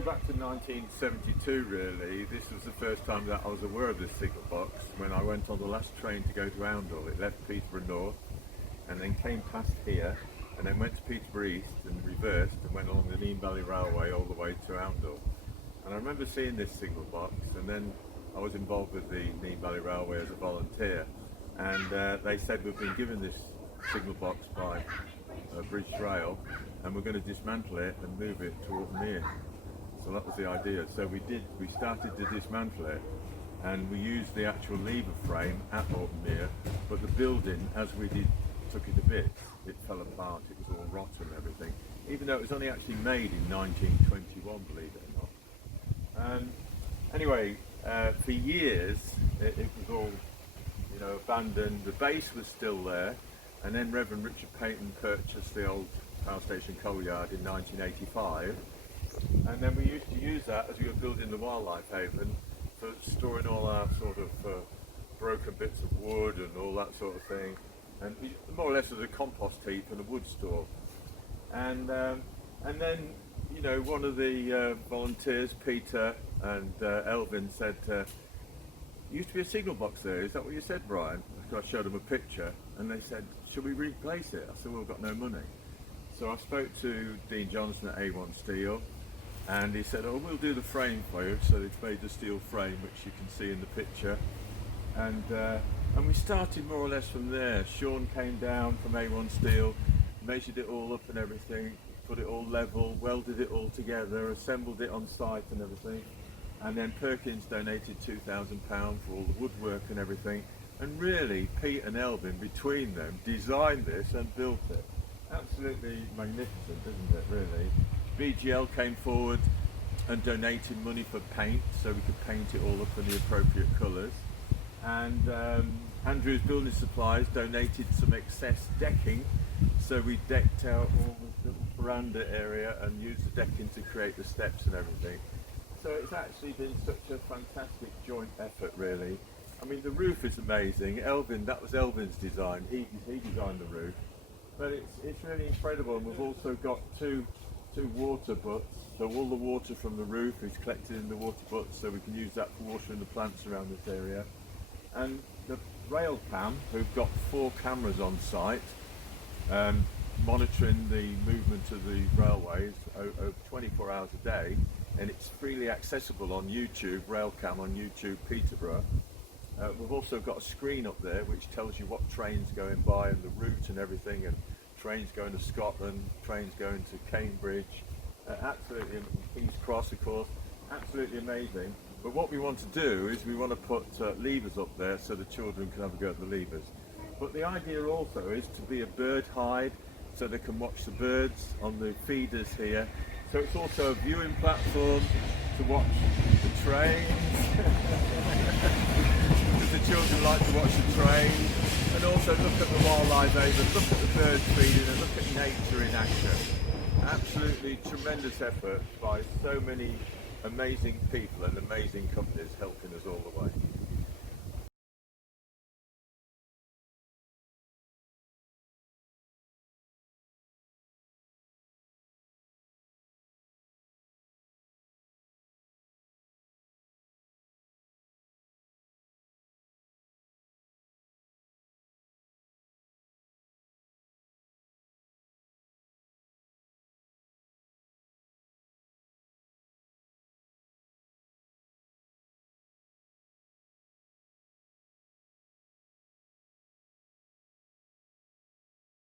go back to 1972 really. This was the first time that I was aware of this signal box when I went on the last train to go to Oundle. It left Peterborough North and then came past here and then went to Peterborough East and reversed and went along the Nene Valley Railway all the way to Oundle. And I remember seeing this signal box, and then I was involved with the Nene Valley Railway as a volunteer, and they said we've been given this signal box by British Rail and we're going to dismantle it and move it to Orton Mere. So that was the idea. So we started to dismantle it and we used the actual lever frame at Orton Mere, but the building, as we took it to bits, it fell apart, it was all rotten and everything, even though it was only actually made in 1921, believe it or not. Anyway, for years it was all abandoned. The base was still there, and then Reverend Richard Payton purchased the old power station coal yard in 1985, and then we used to use that as we were building the wildlife haven for storing all our sort of broken bits of wood and all that sort of thing, and more or less as a compost heap and a wood store. And then one of the volunteers, Peter and Elvin, said, used to be a signal box there, is that what you said, Brian? I showed them a picture and they said, should we replace it? I said, well, we've got no money. So I spoke to Dean Johnson at A1 Steel, and he said, oh, we'll do the frame for you. So they've made the steel frame, which you can see in the picture. And we started more or less from there. Sean came down from A1 Steel, measured it all up and everything, put it all level, welded it all together, assembled it on site and everything. And then Perkins donated £2,000 for all the woodwork and everything. And really, Pete and Elvin, between them, designed this and built it. Absolutely magnificent, isn't it, really? BGL came forward and donated money for paint, so we could paint it all up in the appropriate colours. And Andrews Building Supplies donated some excess decking, so we decked out all the little veranda area and used the decking to create the steps and everything. So it's actually been such a fantastic joint effort, really. I mean, the roof is amazing. Elvin, that was Elvin's design. He designed the roof. But it's really incredible, and we've also got two water butts. So all the water from the roof is collected in the water butts, so we can use that for watering the plants around this area. And the rail cam, who've got 4 cameras on site, monitoring the movement of the railways over 24 hours a day, and it's freely accessible on YouTube, Railcam on YouTube Peterborough. We've also got a screen up there which tells you what trains going by and the route and everything, and trains going to Scotland, trains going to Cambridge, absolutely, King's Cross of course, absolutely amazing. But what we want to do is we want to put levers up there so the children can have a go at the levers. But the idea also is to be a bird hide, so they can watch the birds on the feeders here. So it's also a viewing platform to watch the trains. Because the children like to watch the trains, and also look at the wildlife haven, look at the birds feeding, and look at nature in action. Absolutely tremendous effort by so many amazing people and amazing companies helping us all the way.